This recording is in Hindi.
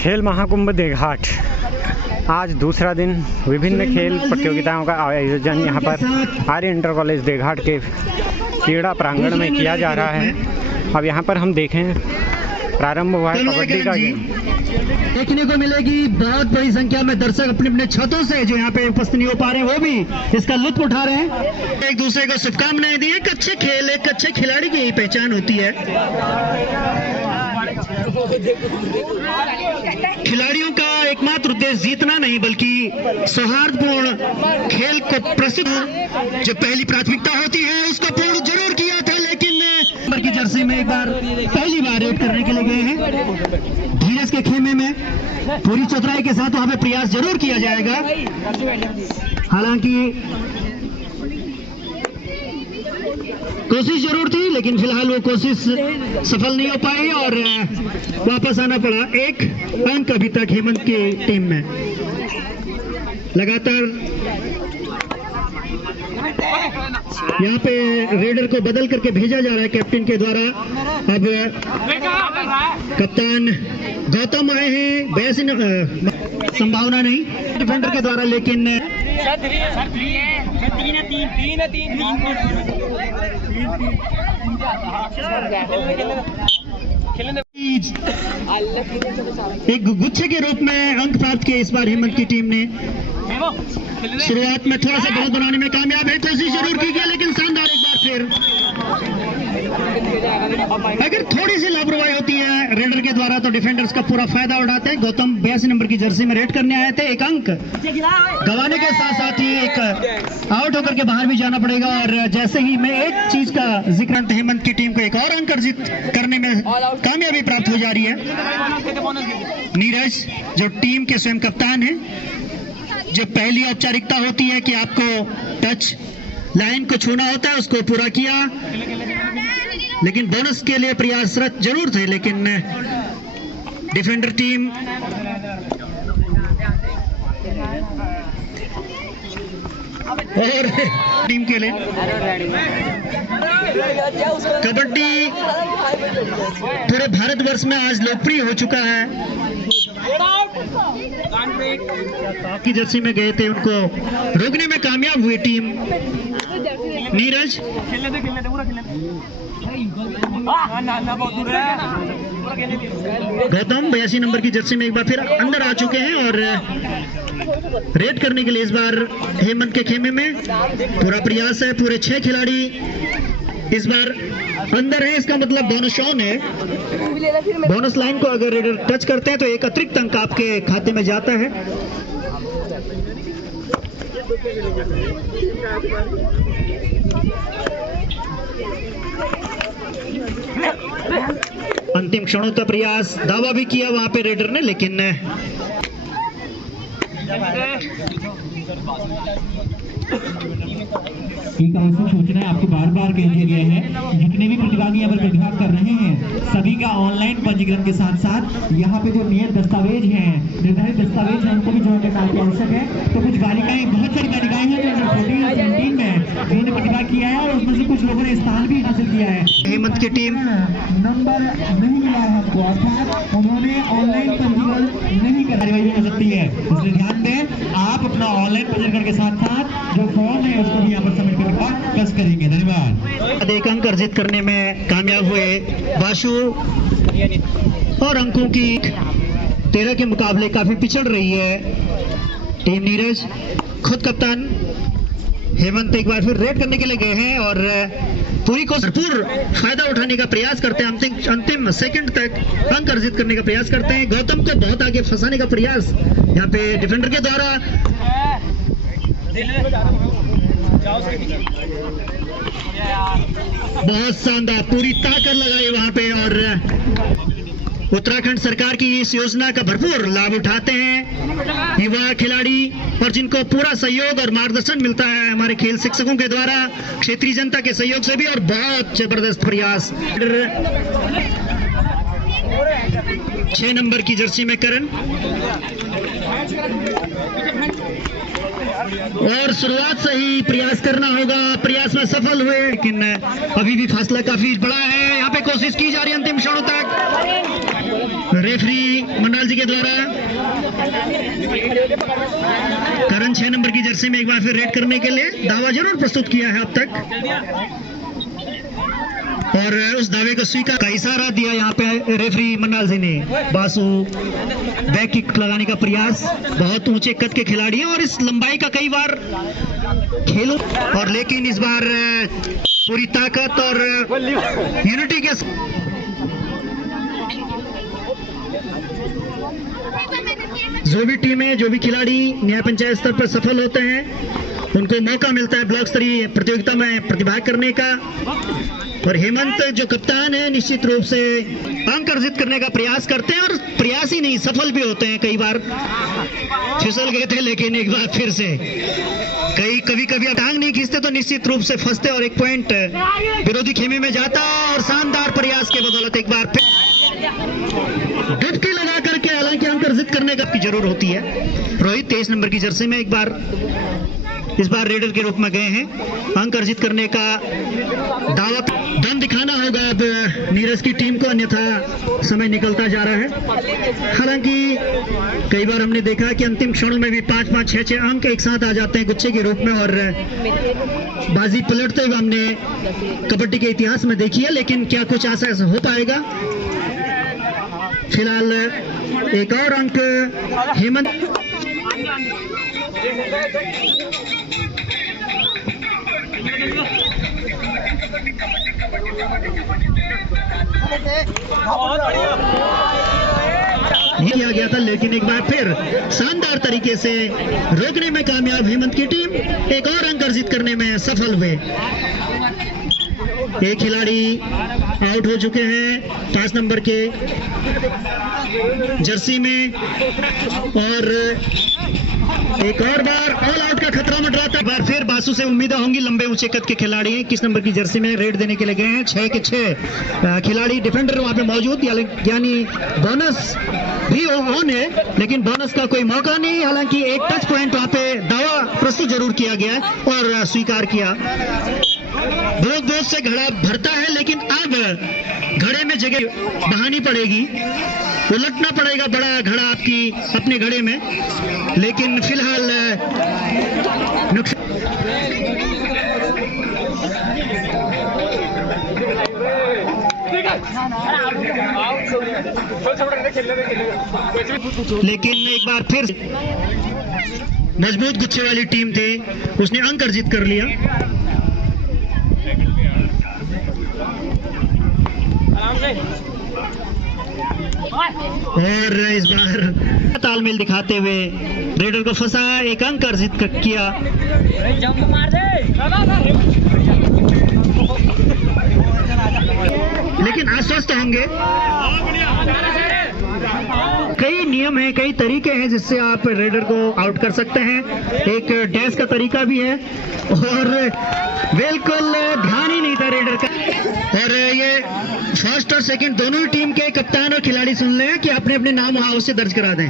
खेल महाकुंभ देघाट आज दूसरा दिन विभिन्न खेल प्रतियोगिताओं का आयोजन यहाँ पर आर्य इंटर कॉलेज देघाट के क्रीड़ा प्रांगण में किया जा रहा है। अब यहाँ पर हम देखें प्रारंभ हुआ है कबड्डी का गेम। देखने को मिलेगी बहुत बड़ी संख्या में दर्शक अपने अपने छतों से जो यहाँ पे उपस्थित नहीं हो पा रहे हैं, वो भी इसका लुत्फ उठा रहे हैं। एक दूसरे को शुभकामनाएं दी। एक अच्छे खेल, एक अच्छे खिलाड़ी की यही पहचान होती है। खिलाड़ियों का एकमात्र उद्देश्य जीतना नहीं बल्कि सौहार्दपूर्ण खेल को प्रस्तुत, जो पहली प्राथमिकता होती है उसको पूर्ण जरूर किया था, लेकिन नंबर की जर्सी में एक बार पहली बार रेड करने के लिए गए हैं। धीरज के खेमे में पूरी चतुराई के साथ वहां पे प्रयास जरूर किया जाएगा। हालांकि कोशिश जरूर थी, लेकिन फिलहाल वो कोशिश सफल नहीं हो पाई और वापस आना पड़ा। एक अंक अभी तक हेमंत की टीम में। लगातार यहाँ पे रेडर को बदल करके भेजा जा रहा है कैप्टन के द्वारा। अब कप्तान गौतम आए हैं, वैसे संभावना नहीं डिफेंडर के द्वारा, लेकिन एक गुच्छे के रूप में अंक प्राप्त किए इस बार हेमंत की टीम ने। शुरुआत में थोड़ा सा बहुत बनाने में कामयाब है, कोशिश जरूर की गई, लेकिन शानदार एक बार फिर। अगर थोड़ी सी लापरवाही होती है रेडर के द्वारा तो डिफेंडर्स का पूरा फायदा उठाते हैं। गौतम 82 नंबर की जर्सी में रेड करने आए थे। एक अंक गंवाने के साथ साथ ही एक आउट होकर के बाहर भी जाना पड़ेगा। और जैसे ही मैं एक चीज का जिक्र, हेमंत की टीम को एक और अंक अर्जित करने में कामयाबी प्राप्त हो जा रही है। नीरज जो टीम के स्वयं कप्तान है, जो पहली औपचारिकता होती है कि आपको टच लाइन को छूना होता है, उसको पूरा किया, लेकिन बोनस के लिए प्रयासरत जरूर थे, लेकिन डिफेंडर टीम और टीम के लिए कबड्डी पूरे भारतवर्ष में आज लोकप्रिय हो चुका है। की जर्सी में गए थे, उनको रोकने में कामयाब हुई टीम। नीरज गौतम 82 नंबर की जर्सी में एक बार फिर अंदर आ चुके हैं और रेड करने के लिए इस बार हेमंत के खेमे में पूरा प्रयास है। पूरे 6 खिलाड़ी इस बार अंदर है, इसका मतलब बोनस ऑन है। बोनस लाइन को अगर रेडर टच करते हैं तो एक अतिरिक्त अंक आपके खाते में जाता है। अंतिम क्षणों का प्रयास, दावा भी किया वहां पे रेडर ने, लेकिन एक आवश्यक सूचना आपको बार बार कह दिया गया है, जितने भी प्रतिभागी यहाँ पर प्रतिभाग कर रहे हैं सभी का ऑनलाइन पंजीकरण के साथ साथ यहाँ पे जो नियत दस्तावेज हैं, निर्धारित दस्तावेज हैं, उनको भी जमा करना आवश्यक है। तो कुछ बालिकाएं, बहुत सारी बालिकाएं हैं जो 14 और 17 में जिन्होंने प्रतिभाग किया है और उसमें से कुछ लोगों ने स्थान भी हासिल किया है। हेमंत की टीम नंबर नहीं मिला है हमको, अर्थात उन्होंने ऑनलाइन पंजीकरण नहीं कार्यवाही हो सकती है, इसलिए ध्यान दें। आप अपना ऑनलाइन पंजीकरण के साथ साथ जो फॉर्म है उसको भी यहाँ पर सबमिट करने का कष्ट करेंगे। धन्यवाद। एक अंक अर्जित करने में कामयाब हुए बाशु और अंकों की 13 के मुकाबले काफी पिछड़ रही है टीम नीरज। खुद कप्तान हेमंत एक बार फिर रेड करने के लिए गए हैं और पूरी को भरपूर फायदा उठाने का प्रयास करते हैं। अंतिम सेकंड तक अंक अर्जित करने का प्रयास करते हैं। गौतम को बहुत आगे फंसाने का प्रयास यहाँ पे डिफेंडर के द्वारा। बहुत शानदार, पूरी ताकत लगाई वहां पे और उत्तराखंड सरकार की इस योजना का भरपूर लाभ उठाते हैं युवा खिलाड़ी और जिनको पूरा सहयोग और मार्गदर्शन मिलता है हमारे खेल शिक्षकों के द्वारा, क्षेत्रीय जनता के सहयोग से भी, और बहुत जबरदस्त प्रयास। 6 नंबर की जर्सी में करण और शुरुआत से ही प्रयास करना होगा, प्रयास में सफल हुए, लेकिन अभी भी फासला काफी बड़ा है। यहाँ पे कोशिश की जा रही है अंतिम क्षणों तक। रेफरी मंडाल जी के द्वारा करण 6 नंबर की जर्सी में एक बार फिर रेड करने के लिए दावा जरूर प्रस्तुत किया है अब तक, और उस दावे को स्वीकार का इशारा दिया यहाँ पे रेफरी मंडाल जी ने। बासु बैक किक लगाने का प्रयास, बहुत ऊंचे कद के खिलाड़ी हैं और इस लंबाई का कई बार खेलों, और लेकिन इस बार पूरी ताकत और यूनिटी के जो भी टीमें, जो भी खिलाड़ी न्याय पंचायत स्तर पर सफल होते हैं उनको मौका मिलता है ब्लॉक स्तरीय प्रतियोगिता में प्रतिभाग करने का। और हेमंत जो कप्तान है निश्चित रूप से अंक अर्जित करने का प्रयास करते हैं, और प्रयास ही नहीं सफल भी होते हैं। कई बार फिसल गए थे लेकिन एक बार फिर से कभी कभी टांग नहीं खींचते तो निश्चित रूप से फंसते और एक पॉइंट विरोधी खेमे में जाता, और शानदार प्रयास के बदौलत एक बार फिर डुबकी लगा करके हालांकि अंक अर्जित करने का जरूर होती है। रोहित 23 नंबर की जर्सी में इस बार रेडर के रूप में गए हैं, अंक अर्जित करने का दावा दम दिखाना होगा अब नीरज की टीम को, अन्यथा समय निकलता जा रहा है। हालांकि कई बार हमने देखा कि अंतिम क्षणों में भी 5-5, 6-6 अंक एक साथ आ जाते हैं गुच्छे के रूप में, और बाजी पलटते हुए हमने कबड्डी के इतिहास में देखी है। लेकिन क्या कुछ ऐसा हो पाएगा? फिलहाल एक और अंक हेमंत किया गया था, लेकिन एक बार फिर शानदार तरीके से रोकने में कामयाब हेमंत की टीम एक और अंक अर्जित करने में सफल हुए। एक खिलाड़ी आउट हो चुके हैं 5 नंबर के जर्सी में, और एक और बार ऑल आउट का खतरा मंडराता है। एक बार फिर बासु से उम्मीदें होंगी, लंबे ऊंचे कद के खिलाड़ी हैं, 21 नंबर की जर्सी में रेड देने के लिए गए हैं। 6 के 6 खिलाड़ी डिफेंडर वहां पे मौजूद, यानी बोनस भी ऑन है लेकिन बोनस का कोई मौका नहीं। हालांकि एक टच पॉइंट वहां पे दावा प्रस्तुत जरूर किया गया है और स्वीकार किया। बहुत से घड़ा भरता है, लेकिन अब घड़े में जगह बहानी पड़ेगी, उलटना पड़ेगा बड़ा घड़ा आपकी अपने घड़े में, लेकिन फिलहाल लेकिन एक बार फिर मजबूत गुच्छे वाली टीम थी, उसने अंक अर्जित कर लिया। और इस बार तालमेल दिखाते हुए रेडर को फंसा, एक अंक अर्जित किया। लेकिन आश्वस्त होंगे, कई नियम हैं, कई तरीके हैं जिससे आप रेडर को आउट कर सकते हैं। एक डैश का तरीका भी है, और बिल्कुल ध्यान ही नहीं था रेडर का। और ये फर्स्ट और सेकंड दोनों ही टीम के कप्तान और खिलाड़ी सुन लें कि अपने अपने नाम वहां से दर्ज करा दें।